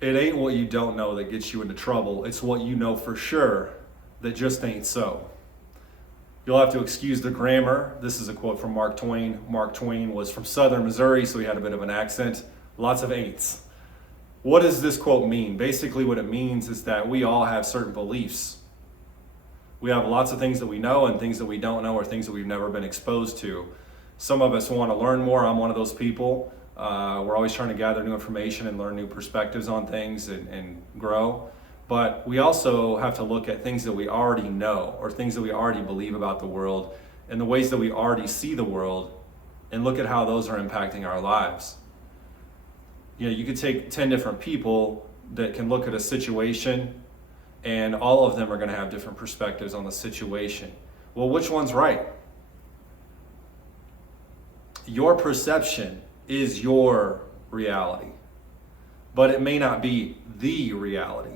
It ain't what you don't know that gets you into trouble. It's what you know for sure that just ain't so. You'll have to excuse the grammar. This is a quote from Mark Twain. Mark Twain was from southern Missouri, so he had a bit of an accent. Lots of ain'ts. What does this quote mean? Basically, what it means is that we all have certain beliefs. We have lots of things that we know and things that we don't know, or things that we've never been exposed to. Some of us want to learn more. I'm one of those people. We're always trying to gather new information and learn new perspectives on things and grow. But we also have to look at things that we already know, or things that we already believe about the world, and the ways that we already see the world, and look at how those are impacting our lives. You know, you could take 10 different people that can look at a situation, and all of them are going to have different perspectives on the situation. Well, which one's right? Your perception is your reality, but it may not be the reality.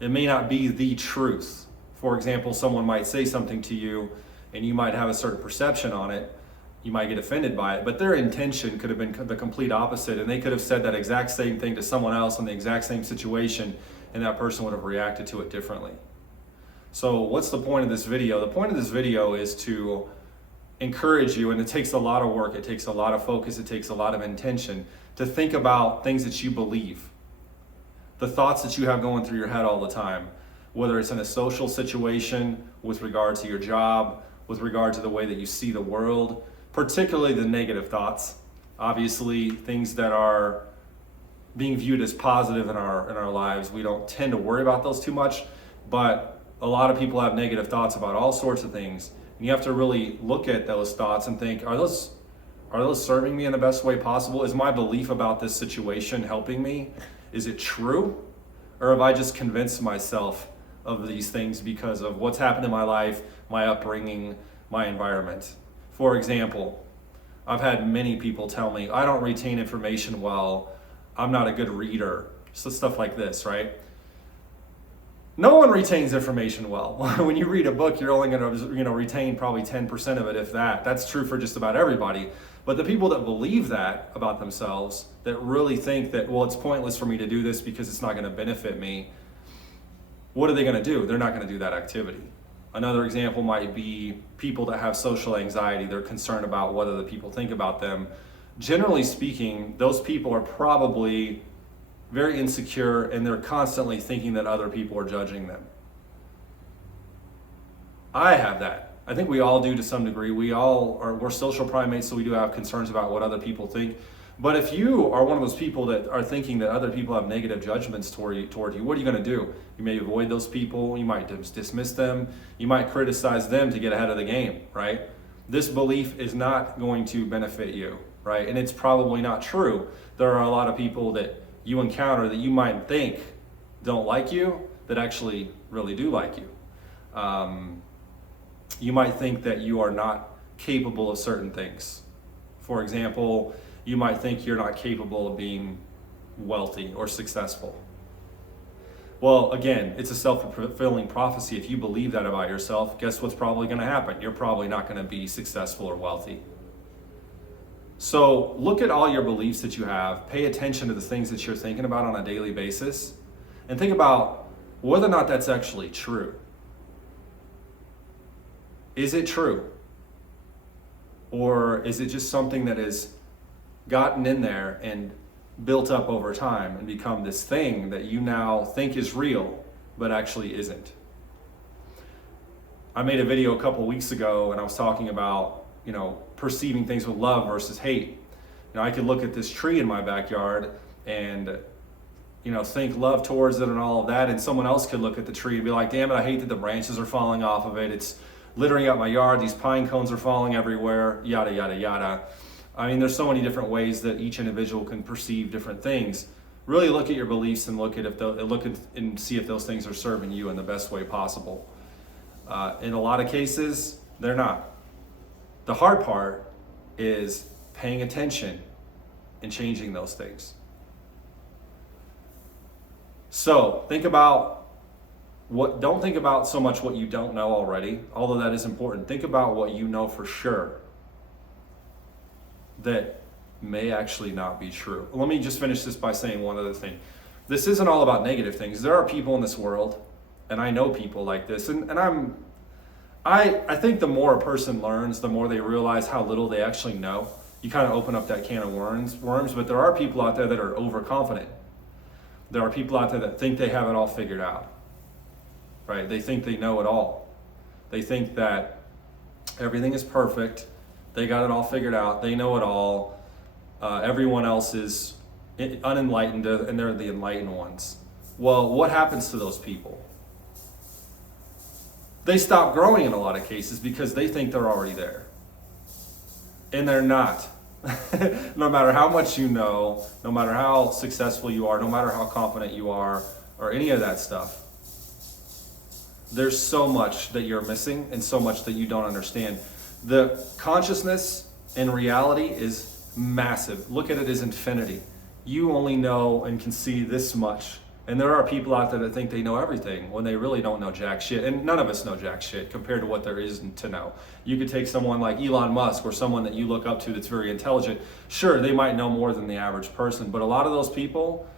It may not be the truth. For example, someone might say something to you and you might have a certain perception on it. You might get offended by it, but their intention could have been the complete opposite, and they could have said that exact same thing to someone else in the exact same situation, and that person would have reacted to it differently. So what's the point of this video? The point of this video is to encourage you, and it takes a lot of work, it takes a lot of focus, it takes a lot of intention to think about things that you believe, the thoughts that you have going through your head all the time, whether it's in a social situation, with regard to your job, with regard to the way that you see the world, particularly the negative thoughts. Obviously, things that are being viewed as positive in our lives, we don't tend to worry about those too much, but a lot of people have negative thoughts about all sorts of things. And you have to really look at those thoughts and think, are those serving me in the best way possible? Is my belief about this situation helping me? Is it true? Or have I just convinced myself of these things because of what's happened in my life, my upbringing, my environment? For example, I've had many people tell me, I don't retain information well, I'm not a good reader. So stuff like this, right? No one retains information well. When you read a book, you're only going to retain probably 10% of it, if that. That's true for just about everybody. But the people that believe that about themselves, that really think that, well, it's pointless for me to do this because it's not going to benefit me, what are they going to do? They're not going to do that activity. Another example might be people that have social anxiety. They're concerned about what other people think about them. Generally speaking, those people are probably very insecure, and they're constantly thinking that other people are judging them. I have that. I think we all do to some degree. We're social primates, so we do have concerns about what other people think. But if you are one of those people that are thinking that other people have negative judgments toward you, what are you going to do? You may avoid those people. You might dismiss them. You might criticize them to get ahead of the game, right? This belief is not going to benefit you, right? And it's probably not true. There are a lot of people that you encounter that you might think don't like you that actually really do like you. You might think that you are not capable of certain things. For example, you might think you're not capable of being wealthy or successful. Well, again, it's a self-fulfilling prophecy. If you believe that about yourself, guess what's probably going to happen? You're probably not going to be successful or wealthy. So look at all your beliefs that you have, pay attention to the things that you're thinking about on a daily basis, and think about whether or not that's actually true. Is it true? Or is it just something that has gotten in there and built up over time and become this thing that you now think is real, but actually isn't? I made a video a couple weeks ago and I was talking about, perceiving things with love versus hate. I could look at this tree in my backyard and, think love towards it and all of that. And someone else could look at the tree and be like, damn it, I hate that the branches are falling off of it. It's littering up my yard. These pine cones are falling everywhere, yada, yada, yada. I mean, there's so many different ways that each individual can perceive different things. Really look at your beliefs and look and see if those things are serving you in the best way possible. In a lot of cases, they're not. The hard part is paying attention and changing those things. So don't think about so much what you don't know already, although that is important. Think about what you know for sure that may actually not be true. Let me just finish this by saying one other thing. This isn't all about negative things. There are people in this world, and I know people like this, and I think the more a person learns, the more they realize how little they actually know. You kind of open up that can of worms, but there are people out there that are overconfident. There are people out there that think they have it all figured out, right? They think they know it all. They think that everything is perfect. They got it all figured out. They know it all. Everyone else is unenlightened, and they're the enlightened ones. Well, what happens to those people? They stop growing in a lot of cases because they think they're already there. And they're not. No matter how much you know, no matter how successful you are, no matter how confident you are, or any of that stuff, there's so much that you're missing and so much that you don't understand. The consciousness in reality is massive. Look at it as infinity. You only know and can see this much. And there are people out there that think they know everything when they really don't know jack shit. And none of us know jack shit compared to what there is to know. You could take someone like Elon Musk or someone that you look up to that's very intelligent. Sure, they might know more than the average person, but a lot of those people,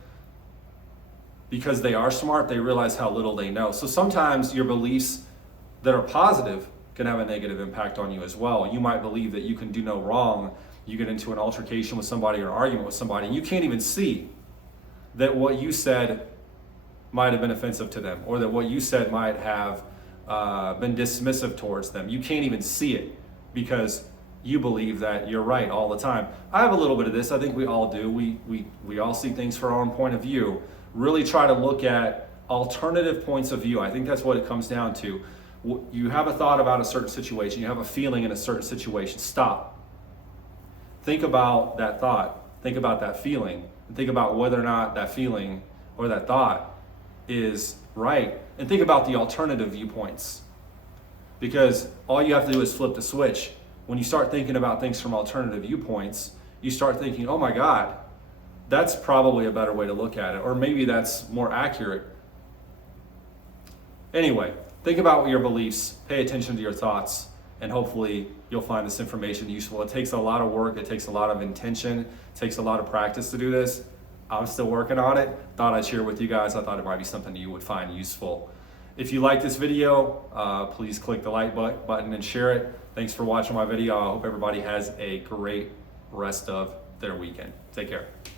because they are smart, they realize how little they know. So sometimes your beliefs that are positive can have a negative impact on you as well. You might believe that you can do no wrong. You get into an altercation with somebody or an argument with somebody, and you can't even see that what you said might have been offensive to them, or that what you said might have been dismissive towards them. You can't even see it because you believe that you're right all the time. I have a little bit of this. I think we all do. We all see things from our own point of view. Really try to look at alternative points of view. I think that's what it comes down to. You have a thought about a certain situation. You have a feeling in a certain situation. Stop. Think about that thought. Think about that feeling. And think about whether or not that feeling or that thought is right, and think about the alternative viewpoints, because all you have to do is flip the switch. When you start thinking about things from alternative viewpoints, you start thinking, oh my God, that's probably a better way to look at it, or maybe that's more accurate. Anyway, think about your beliefs, pay attention to your thoughts, and hopefully you'll find this information useful. It takes a lot of work, it takes a lot of intention, it takes a lot of practice to do this. I'm still working on it. Thought I'd share with you guys. I thought it might be something you would find useful. If you like this video, please click the like button and share it. Thanks for watching my video. I hope everybody has a great rest of their weekend. Take care.